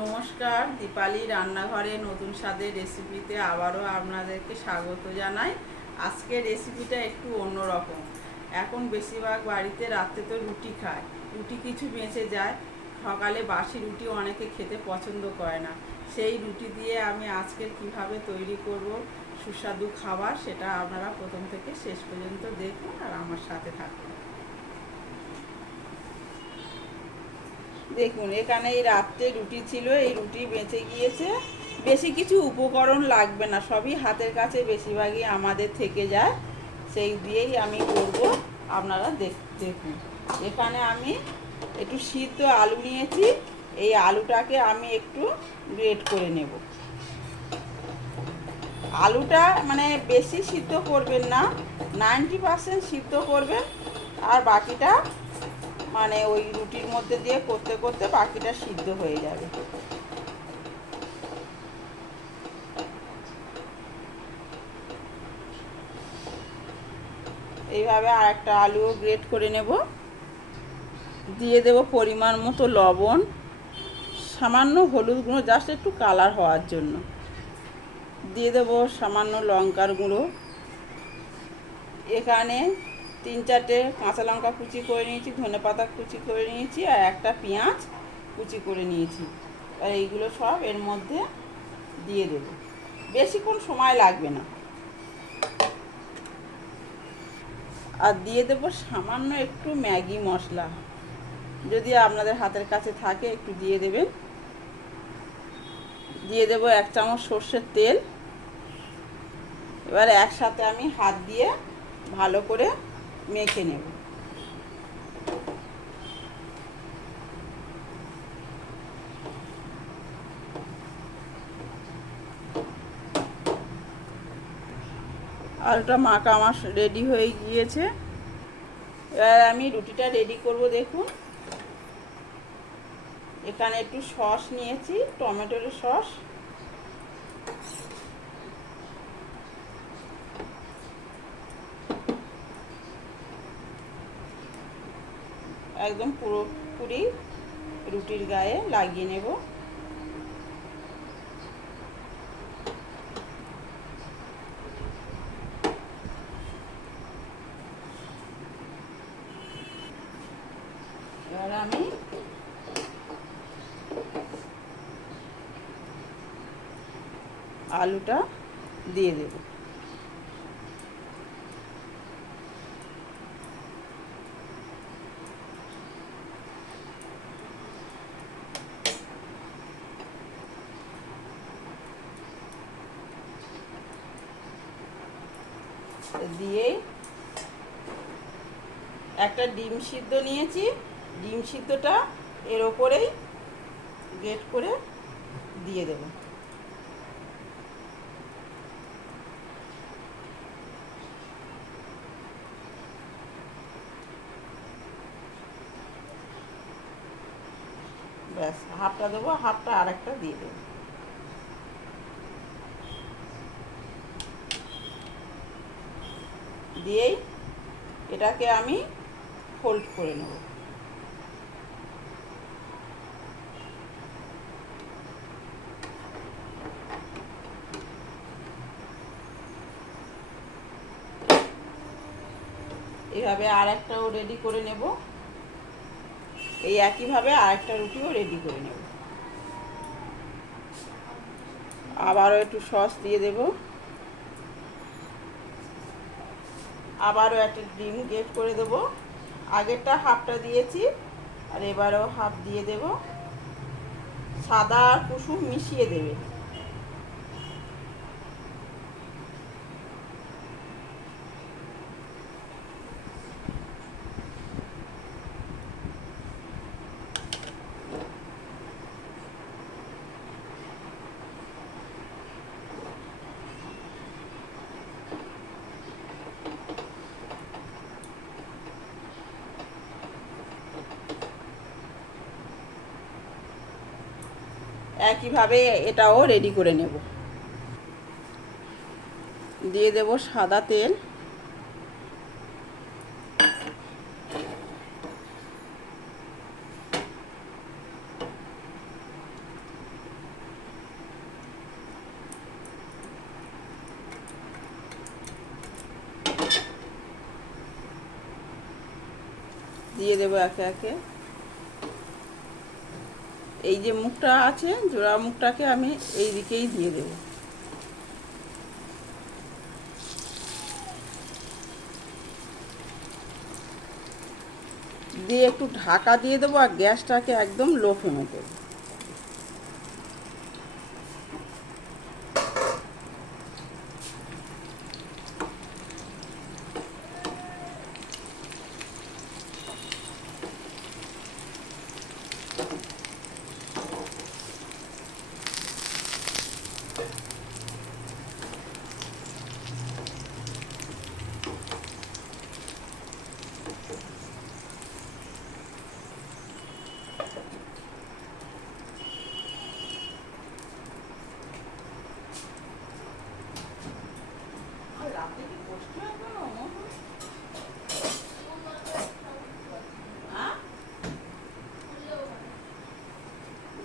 নমস্কার, দীপালি রান্নাঘরে নতুন স্বাদের রেসিপিতে আবারও আপনাদেরকে স্বাগত জানাই। আজকের রেসিপিটা একটু অন্যরকম। এখন বেশিরভাগ বাড়িতে রাত্রে তো রুটি খায়, রুটি কিছু বেঁচে যায়, সকালে বাসি রুটি অনেকে খেতে পছন্দ করে না। সেই রুটি দিয়ে আমি আজকের কিভাবে তৈরি করব সুস্বাদু খাবার, সেটা আপনারা প্রথম থেকে শেষ পর্যন্ত দেখুন আর আমার সাথে থাকুন। দেখুন, এখানে এই রাত্রে রুটি ছিল, এই রুটি বেঁচে গিয়েছে। বেশি কিছু উপকরণ লাগবে না, সবই হাতের কাছে বেশিরভাগই আমাদের থেকে যায়, সেই দিয়েই আমি করব। আপনারা দেখুন, এখানে আমি একটু সিদ্ধ আলু নিয়েছি। এই আলুটাকে আমি একটু গ্রেট করে নেব। আলুটা মানে বেশি সিদ্ধ করবেন না, 90% সিদ্ধ করবেন, আর বাকিটা মানে ওই রুটির মধ্যে দিয়ে করতে করতে বাকিটা সিদ্ধ হয়ে যাবে। এইভাবে আর একটা আলুও গ্রেট করে নেব। দিয়ে দেব পরিমাণ মতো লবণ, সামান্য হলুদ গুঁড়ো, জাস্ট একটু কালার হওয়ার জন্য। দিয়ে দেব সামান্য লঙ্কার গুঁড়ো। এখানে 3-4টে কাঁচা লঙ্কা কুচি করে নিয়েছি, ধনেপাতা কুচি করে নিয়েছি, আর একটা পেঁয়াজ কুচি করে নিয়েছি। আর এইগুলো সব এর মধ্যে দিয়ে দেব। বেশিক্ষণ সময় লাগবে না। আর দিয়ে দেব সামান্য একটু ম্যাগি মশলা, যদি আপনাদের হাতের কাছে থাকে একটু দিয়ে দেবেন। দিয়ে দেব 1 চামচ সর্ষের তেল। এবার একসাথে আমি হাত দিয়ে ভালো করে মেখে নেব। আলুটা মাখা আমার রেডি হয়ে গিয়েছে। এবার আমি রুটিটা রেডি করব। দেখুন, এখানে একটু সস নিয়েছি, টমেটোর সস। একদম পুরোপুরি রুটির গায়ে লাগিয়ে নেব। এবার আমি আলুটা দিয়ে দেব। দিয়ে একটা ডিম সিদ্ধ নিয়েছি, ডিম সিদ্ধটা এর ওপরেই গ্রেট করে দিয়ে দেব। ব্যাস, হাফটা দেবো, হাফটা আর একটা দিয়ে দেবো। দিয়েই এটাকে আমি ফোল্ড করে নেব। এইভাবে আর একটাও রেডি করে নেব। এই একইভাবে আর একটা রুটিও রেডি করে নেব। আবারও একটু সস দিয়ে দেব। আবারও একটা ডিম গ্রেট করে দেব। আগেরটা হাফটা দিয়েছি, আর এবারেও হাফ দিয়ে দেব। সাদা আর কুসুম মিশিয়ে দেবে। একইভাবে এটাও রেডি করে নেব। দিয়ে দেব সাদা তেল। দিয়ে দেবো একে একে। এই যে মুখটা আছে, জোড়া মুখটাকে আমি এই দিকেই দিয়ে দেবো। দিয়ে একটু ঢাকা দিয়ে দেবো আর গ্যাসটাকে একদম লো ফ্লেমে দেবো।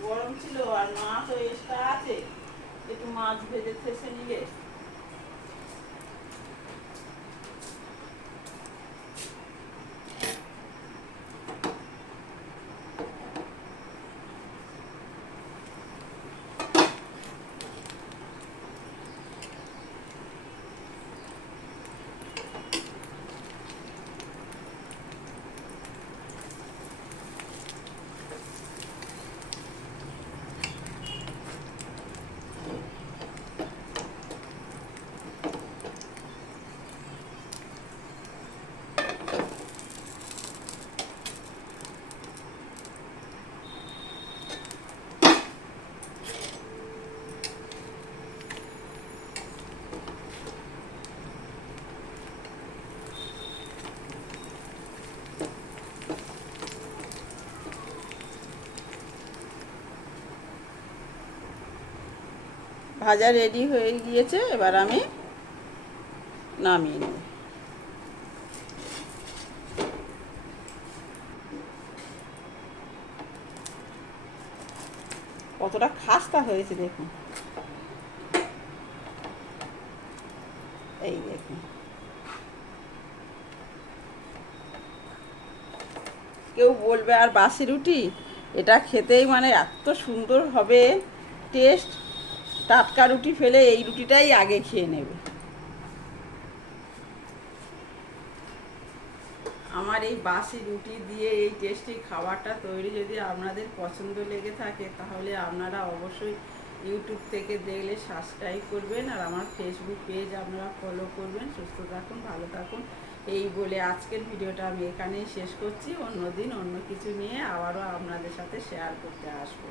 গরম ছিল আর মাছ এক্সট্রা আছে, একটু মাছ ভেজে থেসে নিলে। ভাজা রেডি হয়ে গিয়েছে, এবার আমি নামিয়ে নেব। কতটা খাস্তা হয়েছে দেখুন, এই দেখুন। কেউ বলবে আর বাসি রুটি, এটা খেতেই মানে এত সুন্দর হবে টেস্ট, টাটকা রুটি ফেলে এই রুটিটাই আগে খেয়ে নেবে। আমার এই বাসি রুটি দিয়ে এই টেস্টি খাবারটা তৈরি যদি আপনাদের পছন্দ লেগে থাকে, তাহলে আপনারা অবশ্যই ইউটিউব থেকে দেখলে সাবস্ক্রাইব করবেন, আর আমার ফেসবুক পেজ আপনারা ফলো করবেন। সুস্থ থাকুন, ভালো থাকুন, এই বলে আজকের ভিডিওটা আমি এখানেই শেষ করছি। অন্য দিন অন্য কিছু নিয়ে আবারও আপনাদের সাথে শেয়ার করতে আসবো।